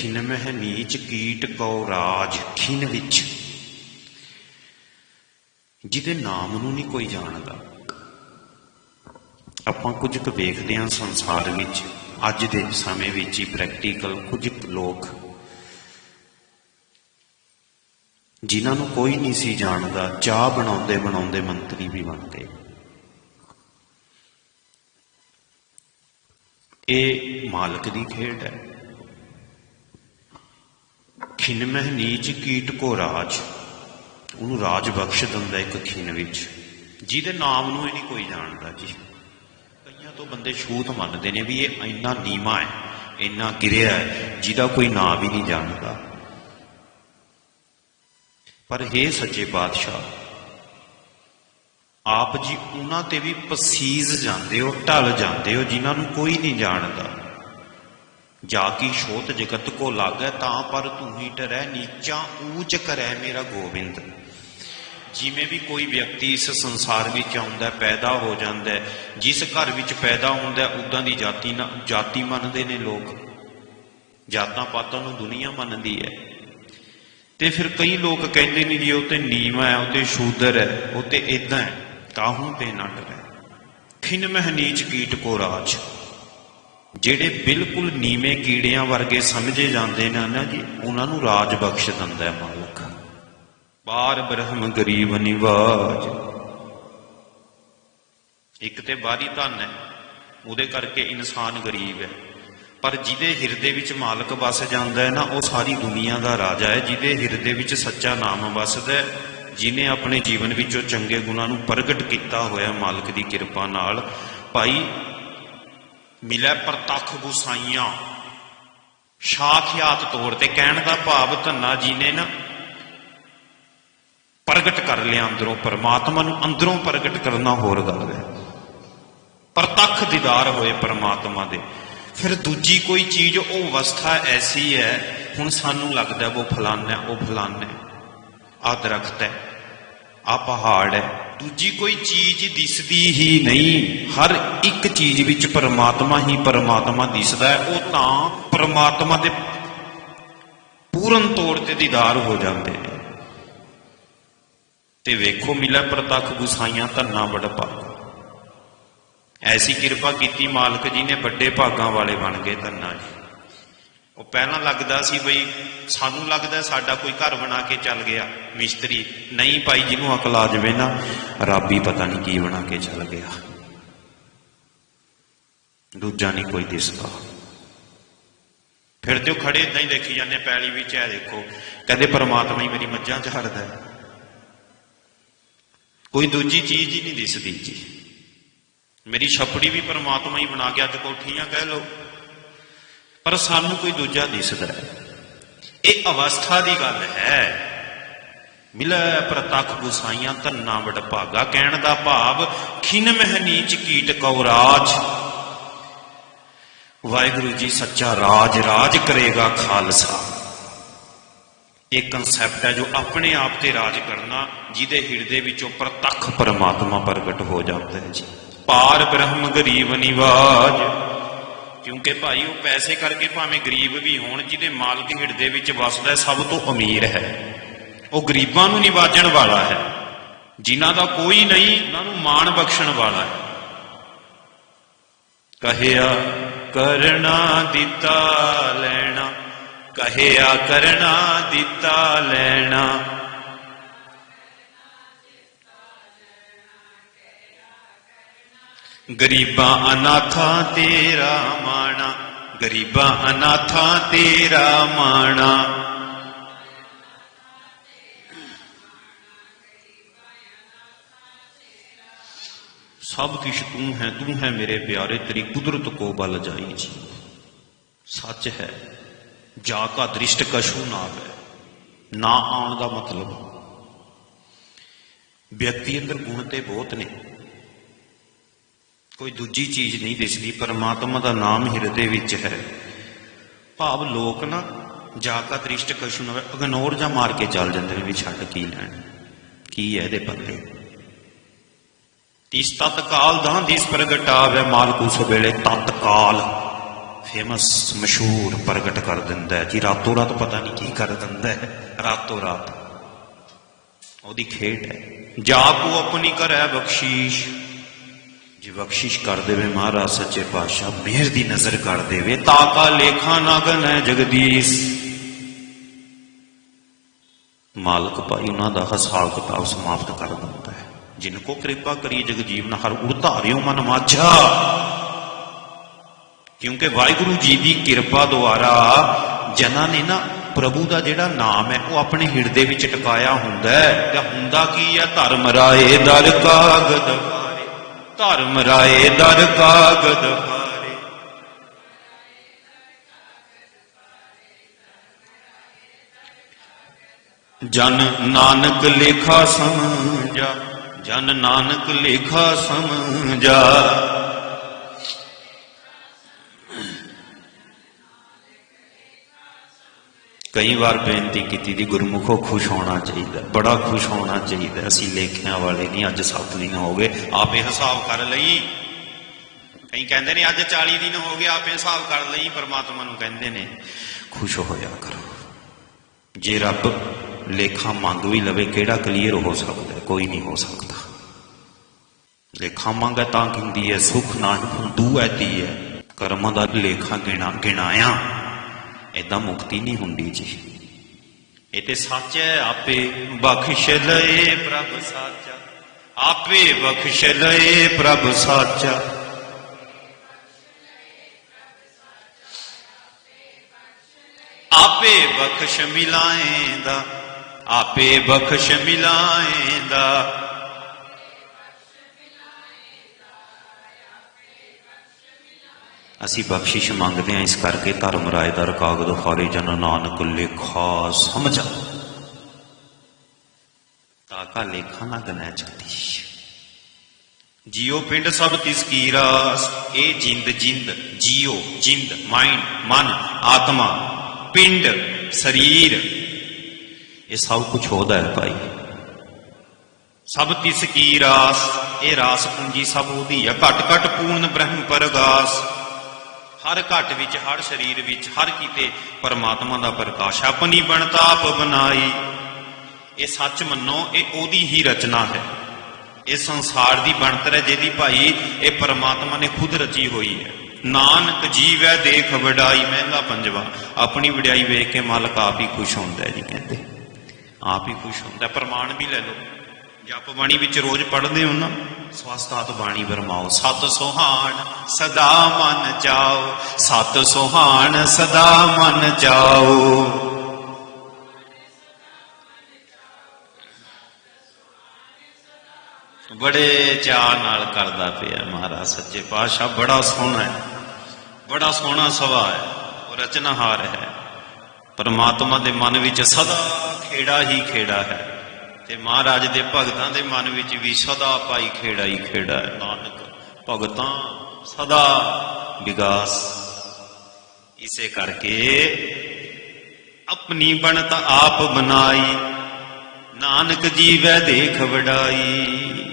ਖਿਨ ਮਹਿ ਨੀਚ ਕੀਟ ਕਉ ਰਾਜ। ਖਿਨ ਵਿੱਚ। ਜਿਹਦੇ ਨਾਮ ਨੂੰ ਨਹੀਂ ਕੋਈ ਜਾਣਦਾ। ਆਪਾਂ ਕੁਝ ਕੁ ਵੇਖਦੇ ਹਾਂ ਸੰਸਾਰ ਵਿੱਚ। ਅੱਜ ਦੇ ਸਮੇਂ ਵਿੱਚ ਹੀ ਪ੍ਰੈਕਟੀਕਲ ਕੁਝ ਲੋਕ। ਜਿਨ੍ਹਾਂ ਨੂੰ ਕੋਈ ਨਹੀਂ ਸੀ ਜਾਣਦਾ, ਚਾਹ ਬਣਾਉਂਦੇ ਬਣਾਉਂਦੇ ਮੰਤਰੀ ਵੀ ਬਣ ਗਏ। ਇਹ ਮਾਲਕ ਦੀ ਖੇਡ ਹੈ। ਖਿਨ ਮਹਿ ਨੀਚ ਕੀਟ ਕੋ ਰਾਜ। ਉਹਨੂੰ ਰਾਜ ਬਖਸ਼ ਦਿੰਦਾ ਇੱਕ ਖਿਨ ਵਿੱਚ। ਜਿਹਦੇ ਨਾਮ ਨੂੰ ਹੀ ਨਹੀਂ ਕੋਈ ਜਾਣਦਾ ਜੀ। ਕਈਆਂ ਤੋਂ ਬੰਦੇ ਛੂਤ ਮੰਨਦੇ ਨੇ ਵੀ ਇਹ ਇੰਨਾ ਨੀਮਾ ਹੈ, ਇੰਨਾ ਗਿਰਿਆ ਹੈ, ਜਿਹਦਾ ਕੋਈ ਨਾਮ ਹੀ ਨਹੀਂ ਜਾਣਦਾ। ਪਰ हे ਸੱਚੇ ਬਾਦਸ਼ਾਹ ਆਪ ਜੀ ਉਹਨਾਂ ਤੇ ਵੀ ਪਸੀਜ ਜਾਂਦੇ ਹੋ, ਢਲ ਜਾਂਦੇ ਹੋ, ਜਿਨ੍ਹਾਂ ਨੂੰ ਕੋਈ ਨਹੀਂ ਜਾਣਦਾ। ਜਾ ਕੀ ਸ਼ੋਤ ਜਗਤ ਕੋ ਲਾਗੈ ਤਾਂ ਪਰ ਤੂੰ ਹੀ ਡਰੈ ਨੀਚਾ ਊਚ ਕਰੈ ਮੇਰਾ ਗੋਬਿੰਦ। ਜਿਵੇਂ ਵੀ ਕੋਈ ਵਿਅਕਤੀ ਇਸ ਸੰਸਾਰ ਵਿੱਚ ਆਉਂਦਾ ਪੈਦਾ ਹੋ ਜਾਂਦਾ ਜਿਸ ਘਰ ਵਿੱਚ ਪੈਦਾ ਹੁੰਦਾ ਹੈ, ਉਦਾਂ ਦੀ ਜਾਤੀ ਨਾ ਜਾਤੀ ਮੰਨਦੇ ਨੇ ਲੋਕ। ਜਾਤਾਂ ਪਾਤਾਂ ਨੂੰ ਦੁਨੀਆ ਮੰਨਦੀ ਹੈ। ਤੇ ਫਿਰ ਕਈ ਲੋਕ ਕਹਿੰਦੇ ਨੇ ਜੀ ਉਹ ਤੇ ਨੀਵਾ ਹੈ ਉਹ ਤੇ ਸ਼ੂਦਰ ਹੈ ਉਹ ਤੇ ਇਦਾਂ ਹੈ ਕਾਹੂ ਤੇ ਨਾ ਡਰੈ ਖਿਨ ਮਹਿਨੀਚ ਕੀਟ ਕੋ ਰਾਜ। ਜਿਹੜੇ ਬਿਲਕੁਲ ਨੀਵੇਂ ਕੀੜਿਆਂ ਵਰਗੇ ਸਮਝੇ ਜਾਂਦੇ ਨੇ ਨਾ ਜੀ, ਉਹਨਾਂ ਨੂੰ ਰਾਜ ਬਖਸ਼ ਦਿੰਦਾ ਹੈ ਮਾਲਕ। ਬਾਰ ਬ੍ਰਹਮ ਗਰੀਬ ਨਿਵਾਜ। ਇੱਕ ਤੇ ਬਾਹਰੀ ਧਨ ਹੈ, ਉਹਦੇ ਕਰਕੇ ਇਨਸਾਨ ਗਰੀਬ ਹੈ। ਪਰ ਜਿਹਦੇ ਹਿਰਦੇ ਵਿੱਚ ਮਾਲਕ ਵਸ ਜਾਂਦਾ ਹੈ ਨਾ, ਉਹ ਸਾਰੀ ਦੁਨੀਆ ਦਾ ਰਾਜਾ ਹੈ। ਜਿਹਦੇ ਹਿਰਦੇ ਵਿੱਚ ਸੱਚਾ ਨਾਮ ਵਸਦਾ ਹੈ ਜਿਨੇ ਆਪਣੇ ਜੀਵਨ ਵਿੱਚ ਉਹ ਚੰਗੇ ਗੁਣਾਂ ਨੂੰ ਪ੍ਰਗਟ ਕੀਤਾ ਹੋਇਆ ਮਾਲਕ ਦੀ ਕਿਰਪਾ ਨਾਲ। ਭਾਈ ਮਿਲੇ ਪ੍ਰਤੱਖ ਗੁਸਾਈਆਂ। ਸ਼ਾਖਿਆਤ ਤੌਰ ਤੇ ਕਹਿਣ ਦਾ ਭਾਵ ਧੰਨਾ ਜੀ ਨੇ। ਨਾ ਪ੍ਰਗਟ ਕਰ ਲਿਆ ਅੰਦਰੋਂ ਪਰਮਾਤਮਾ ਨੂੰ, ਅੰਦਰੋਂ ਪ੍ਰਗਟ ਕਰਨਾ ਹੋਰ ਗੱਲ ਹੈ। ਪ੍ਰਤੱਖ ਦੀਦਾਰ ਹੋਏ ਪਰਮਾਤਮਾ ਦੇ। ਫਿਰ ਦੂਜੀ ਕੋਈ ਚੀਜ਼ ਉਹ ਅਵਸਥਾ ਐਸੀ ਹੈ, ਹੁਣ ਸਾਨੂੰ ਲੱਗਦਾ ਉਹ ਫਲਾਨਾ ਉਹ ਫਲਾਨਾ। ਹੈ ਆ ਦਰਖਤ ਹੈ ਆ ਪਹਾੜ ਹੈ ਦੂਜੀ ਕੋਈ ਚੀਜ਼ ਦਿਸਦੀ ਹੀ ਨਹੀਂ, ਹਰ ਇੱਕ ਚੀਜ਼ ਵਿੱਚ ਪਰਮਾਤਮਾ ਹੀ ਪਰਮਾਤਮਾ ਦਿਸਦਾ ਹੈ, ਉਹ ਤਾਂ ਪਰਮਾਤਮਾ ਦੇ ਪੂਰਨ ਤੌਰ ਤੇ ਦੀਦਾਰ ਹੋ ਜਾਂਦੇ ਨੇ। ਤੇ ਵੇਖੋ ਮਿਲਿਆ ਪ੍ਰਤੱਖ ਗੁਸਾਈਆਂ ਧੰਨਾ ਬੜ ਭਾਗ ਐਸੀ ਕਿਰਪਾ ਕੀਤੀ ਮਾਲਕ ਜੀ ਨੇ ਵੱਡੇ ਭਾਗਾਂ ਵਾਲੇ ਬਣ ਗਏ ਧੰਨਾ ਜੀ। ਉਹ ਪਹਿਲਾਂ ਲੱਗਦਾ ਸੀ ਬਈ ਸਾਨੂੰ ਲੱਗਦਾ ਸਾਡਾ ਕੋਈ ਘਰ ਬਣਾ ਕੇ ਚੱਲ ਗਿਆ, ਮਿਸਤਰੀ। ਨਹੀਂ ਭਾਈ, ਜਿਹਨੂੰ ਅਕਲ ਆ ਜਾਵੇ ਨਾ, ਰੱਬ ਹੀ ਪਤਾ ਨਹੀਂ ਕੀ ਬਣਾ ਕੇ ਚੱਲ ਗਿਆ। ਦੂਜਾ ਨਹੀਂ ਕੋਈ ਦਿਸਦਾ। ਫਿਰ ਤੇ ਉਹ ਖੜੇ ਇਦਾਂ ਹੀ ਦੇਖੀ ਜਾਂਦੇ ਪੈਲੀ ਵਿੱਚ ਐ ਦੇਖੋ। ਕਹਿੰਦੇ ਪਰਮਾਤਮਾ ਹੀ ਮੇਰੀ ਮੱਝਾਂ ਚਾਰਦਾ ਹੈ। ਕੋਈ ਦੂਜੀ ਚੀਜ਼ ਹੀ ਨਹੀਂ ਦਿਸਦੀ ਜੀ। ਮੇਰੀ ਛਪੜੀ ਵੀ ਪਰਮਾਤਮਾ ਹੀ ਬਣਾ ਕੇ ਅੱਜ ਕੋਠੀਆਂ ਕਹਿ ਲੋ ਪਰ ਸਾਨੂੰ ਕੋਈ ਦੂਜਾ ਦਿਸਦਾ ਹੈ। ਇਹ ਅਵਸਥਾ ਦੀ ਗੱਲ ਹੈ। ਮਿਲੈ ਪ੍ਰਤੱਖ ਗੁਸਾਈਆਂ ਧੰਨਾ ਵਡਭਾਗਾ ਕਹਿਣ ਦਾ ਭਾਵ, ਖਿਨ ਮਹਨੀਚ ਕੀਟ ਕਉ ਰਾਜ। ਵਾਹਿਗੁਰੂ ਜੀ ਸੱਚਾ ਰਾਜ ਰਾਜ ਕਰੇਗਾ ਖਾਲਸਾ। ਇਹ ਕਨਸੈਪਟ ਹੈ ਜੋ ਆਪਣੇ ਆਪ ਤੇ ਰਾਜ ਕਰਨਾ, ਜਿਹਦੇ ਹਿਰਦੇ ਵਿੱਚੋਂ ਪ੍ਰਤੱਖ ਪਰਮਾਤਮਾ ਪ੍ਰਗਟ ਹੋ ਜਾਂਦਾ ਹੈ ਜੀ। ਪਾਰ ਬ੍ਰਹਮ ਗਰੀਬ ਨਿਵਾਜ। ਕਿਉਂਕਿ ਭਾਈ, ਉਹ ਪੈਸੇ ਕਰਕੇ ਭਾਵੇਂ ਗਰੀਬ ਵੀ ਹੋਣ, ਜਿਹਦੇ ਮਾਲਕ ਹਿਰਦੇ ਵਿੱਚ ਵਸਦਾ ਸਭ ਤੋਂ ਅਮੀਰ ਹੈ। ਉਹ ਗਰੀਬਾਂ ਨੂੰ ਨਿਵਾਜਣ ਵਾਲਾ ਹੈ। ਜਿਨ੍ਹਾਂ ਦਾ ਕੋਈ ਨਹੀਂ, ਉਹਨਾਂ ਨੂੰ ਮਾਣ ਬਖਸ਼ਣ ਵਾਲਾ ਹੈ। ਕਹਿਆ ਕਰਨਾ ਦਿੱਤਾ ਲੈਣਾ। ਕਹਿਆ ਕਰਨਾ ਦਿੱਤਾ ਲੈਣਾ। ਗਰੀਬਾਂ ਅਨਾਥਾਂ ਤੇਰਾ ਮਾਣਾ, ਗਰੀਬਾਂ ਅਨਾਥਾਂ ਤੇਰਾ ਮਾਣਾ। ਸਭ ਕਿਛ ਤੂੰ ਹੈ ਤੂੰ ਹੈ ਮੇਰੇ ਪਿਆਰੇ, ਤੇਰੀ ਕੁਦਰਤ ਕੋ ਬਲ ਜਾਈ ਜੀ। ਸੱਚ ਹੈ, ਜਾ ਕਾ ਦ੍ਰਿਸ਼ਟ ਕਸ਼ੂ ਨਾ ਹੈ ਨਾ ਆਉਣ ਦਾ ਮਤਲਬ। ਵਿਅਕਤੀ ਅੰਦਰ ਗੁਣ ਤੇ ਬਹੁਤ ਨੇ। ਕੋਈ ਦੂਜੀ ਚੀਜ਼ ਨਹੀਂ ਦਿਸਦੀ, ਪਰਮਾਤਮਾ ਦਾ ਨਾਮ ਹਿਰਦੇ ਵਿੱਚ ਹੈ। ਭਾਵ ਲੋਕ ਨਾ ਜਾ ਦ੍ਰਿਸ਼ਟ ਕਛੂ ਨਾ ਇਗਨੋਰ ਜਾਂ ਮਾਰ ਕੇ ਚੱਲ ਜਾਂਦੇ ਨੇ ਵੀ ਛੱਡ ਕੀ ਲੈਣ। ਕੀ ਹੈ ਇਹਦੇ ਪੱਲੇ ਤਿਸ ਤਤਕਾਲ ਦਾ ਦਿਸ ਪ੍ਰਗਟਾਵੇ ਮਾਲਕ ਉਸ ਵੇਲੇ ਤਤਕਾਲ। ਫੇਮਸ, ਮਸ਼ਹੂਰ ਪ੍ਰਗਟ ਕਰ ਦਿੰਦਾ ਹੈ। ਜੀ, ਰਾਤੋਂ ਰਾਤ ਪਤਾ ਨਹੀਂ ਕੀ ਕਰ ਦਿੰਦਾ ਹੈ। ਰਾਤੋਂ ਰਾਤ। ਉਹਦੀ ਖੇਡ ਹੈ। ਜਾਪੂ ਆਪਣੀ ਕਰੈ ਬਖਸ਼ੀਸ਼। ਜੇ ਬਖਸ਼ਿਸ਼ ਕਰ ਦੇਵੇ ਮਹਾਰਾਜ ਸੱਚੇ ਪਾਤਸ਼ਾਹ, ਮਿਹਰ ਦੀ ਨਜ਼ਰ ਕਰ ਦੇਵੇ ਤਾਕਾ ਲੇਖਾ ਨਾ ਗਨੈ ਜਗਦੀਸ਼। ਮਾਲਕ ਭਾਈ, ਉਹਨਾਂ ਦਾ ਹਸਾਲ ਕਿਤਾਬ ਸਮਾਪਤ ਕਰ ਦਿੰਦਾ ਹੈ। ਜਿਨ ਕੋ ਕਿਰਪਾ ਕਰੀ ਜਗ ਜੀਵਨ ਹਰ ਉਤਾਰਿਓ ਮਨ ਮਾਝਾ। ਕਿਉਂਕਿ ਵਾਹਿਗੁਰੂ ਜੀ ਦੀ ਕਿਰਪਾ ਦੁਆਰਾ ਜਨਾਂ ਨੇ ਨਾ ਪ੍ਰਭੂ ਦਾ ਜਿਹੜਾ ਨਾਮ ਹੈ, ਉਹ ਆਪਣੇ ਹਿਰਦੇ ਵਿੱਚ ਟਿਕਾਇਆ ਹੁੰਦਾ ਹੈ। ਤੇ ਹੁੰਦਾ ਕੀ ਹੈ? ਧਰਮ ਰਾਏ ਦਰ ਕਾਗਦ। ਧਰਮ ਰਾਏ ਦਰ ਕਾਗਦ ਹਾਰੇ ਜਨ ਨਾਨਕ ਲੇਖਾ ਸਮਝਾ ਜਨ ਨਾਨਕ ਲੇਖਾ ਸਮਝਾ। ਕਈ ਵਾਰ ਬੇਨਤੀ ਕੀਤੀ ਦੀ ਗੁਰਮੁਖੋ ਖੁਸ਼ ਹੋਣਾ ਚਾਹੀਦਾ, ਬੜਾ ਖੁਸ਼ ਹੋਣਾ ਚਾਹੀਦਾ, ਅਸੀਂ ਲੇਖਿਆਂ ਵਾਲੇ ਨਹੀਂ, ਅੱਜ 7 ਦਿਨ ਹੋ ਗਏ, ਆਪੇ ਹਿਸਾਬ ਕਰ ਲਈ। ਕਈ ਕਹਿੰਦੇ ਨੇ, ਅੱਜ 40 ਦਿਨ ਹੋ ਗਏ, ਆਪੇ ਹਿਸਾਬ ਕਰ ਲਈ, ਪਰਮਾਤਮਾ ਨੂੰ ਕਹਿੰਦੇ ਨੇ, ਖੁਸ਼ ਹੋਇਆ ਕਰੋ। ਜੇ ਰੱਬ ਲੇਖਾ ਮੰਗ ਵੀ ਲਵੇ, ਕਿਹੜਾ ਕਲੀਅਰ ਹੋ ਸਕਦਾ ਕੋਈ ਨਹੀਂ ਹੋ ਸਕਦਾ। ਲੇਖਾ ਮੰਗਾ ਤਾਂ ਕਹਿੰਦੀ ਹੈ, ਸੁਖ ਨਾ ਹੁੰਦੂ ਐਦੀ ਹੈ। ਕਰਮਾਂ ਦਾ ਲੇਖਾ ਗਿਣਾ ਗਿਣਾਇਆ। ਏਦਾਂ ਮੁਕਤੀ ਨਹੀਂ ਹੁੰਦੀ ਜੀ। ਇਹ ਤੇ ਸੱਚ ਹੈ, ਆਪੇ ਬਖਸ਼ ਲਏ ਪ੍ਰਭ ਸਾਚਾ। ਆਪੇ ਬਖਸ਼ ਲਏ ਪ੍ਰਭ ਸਾਚਾ। ਆਪੇ ਬਖਸ਼ ਮਿਲਾਏਂਦਾ, ਆਪੇ ਬਖਸ਼ ਮਿਲਾਏਂਦਾ। ਅਸੀਂ ਬਖਸ਼ਿਸ਼ ਮੰਗਦੇ ਹਾਂ ਇਸ ਕਰਕੇ ਧਰਮ ਰਾਏ ਦਾ ਕਾਗਦ ਹਾਰੇ ਜਨ ਨਾਨਕ ਲੇਖਾ ਸਮਝਾ ਤਾਕਾ ਲੇਖਾ ਨਾ ਗਨੈ ਜਗਦੀਸ਼। ਜੀਓ ਪਿੰਡ ਸਭ ਤਿਸ ਕੀ ਰਾਸ, ਇਹ ਜਿੰਦ ਜਿੰਦ, ਜੀਓ ਜਿੰਦ ਮਾਈਂਡ ਮਨ, ਆਤਮਾ, ਪਿੰਡ, ਸਰੀਰ। ਇਹ ਸਭ ਕੁਝ ਉਹਦਾ ਹੈ ਭਾਈ। ਸਭ ਤਿਸ ਕੀ ਰਾਸ, ਇਹ ਰਾਸ ਪੂੰਜੀ ਸਭ ਉਹਦੀ ਹੈ। ਘਟ ਘਟ ਪੂਰਨ ਬ੍ਰਹਮ ਪਰਗਾਸ। ਹਰ ਘਟ ਵਿੱਚ, ਹਰ ਸਰੀਰ ਵਿੱਚ, ਹਰ ਕੀਤੇ ਪਰਮਾਤਮਾ ਦਾ ਪ੍ਰਕਾਸ਼ ਆਪਣੀ ਬਣਤਾ ਆਪ ਬਣਾਈ। ਇਹ ਸੱਚ ਮੰਨੋ, ਇਹ ਉਹਦੀ ਹੀ ਰਚਨਾ ਹੈ। ਇਹ ਸੰਸਾਰ ਦੀ ਬਣਤਰ ਹੈ ਜਿਹਦੀ ਭਾਈ ਇਹ ਪਰਮਾਤਮਾ ਨੇ ਖੁਦ ਰਚੀ ਹੋਈ ਹੈ। ਨਾਨਕ ਜੀਵ ਹੈ ਦੇਖ ਵਡਾਈ, ਮਹਿਲਾ ਪੰਜਵਾ। ਆਪਣੀ ਵਡਿਆਈ ਵੇਖ ਕੇ ਮਾਲਕ ਆਪ ਹੀ ਖੁਸ਼ ਹੁੰਦਾ ਹੈ ਜੀ ਕਹਿੰਦੇ। ਆਪ ਹੀ ਖੁਸ਼ ਹੁੰਦਾ ਪ੍ਰਮਾਣ ਵੀ ਲੈ ਲਓ। ਜਪ ਬਾਣੀ ਵਿੱਚ ਰੋਜ਼ ਪੜ੍ਹਦੇ ਹੋ ਨਾ, ਸਵਸਤਾਤ ਬਾਣੀ ਵਰਮਾਓ, ਸਤ ਸੁਹਾਣ ਸਦਾ ਮਨ ਜਾਓ, ਸਤ ਸੁਹਾਣ ਸਦਾ ਮਨ ਜਾਓ। ਬੜੇ ਚਾਅ ਨਾਲ ਕਰਦਾ ਪਿਆ ਮਹਾਰਾਜ ਸੱਚੇ ਪਾਤਸ਼ਾਹ, ਬੜਾ ਸੋਹਣਾ ਹੈ, ਬੜਾ ਸੋਹਣਾ ਸੁਭਾਅ ਹੈ ਉਹ ਰਚਨਾਹਾਰ ਹੈ। ਪਰਮਾਤਮਾ ਦੇ ਮਨ ਵਿੱਚ ਸਦਾ ਖੇੜਾ ਹੀ ਖੇੜਾ ਹੈ। ਤੇ ਮਹਾਰਾਜ ਦੇ ਭਗਤਾਂ ਦੇ ਮਨ ਵਿੱਚ ਵੀ ਸਦਾ ਪਾਈ ਖੇੜਾ ਹੀ ਖੇੜਾ ਹੈ। ਨਾਨਕ ਭਗਤਾਂ ਸਦਾ ਵਿਗਾਸ। ਇਸੇ ਕਰਕੇ ਆਪਣੀ ਬਣਤ ਆਪ ਬਣਾਈ, ਨਾਨਕ ਜੀਵੈ ਦੇਖ ਵਡਾਈ।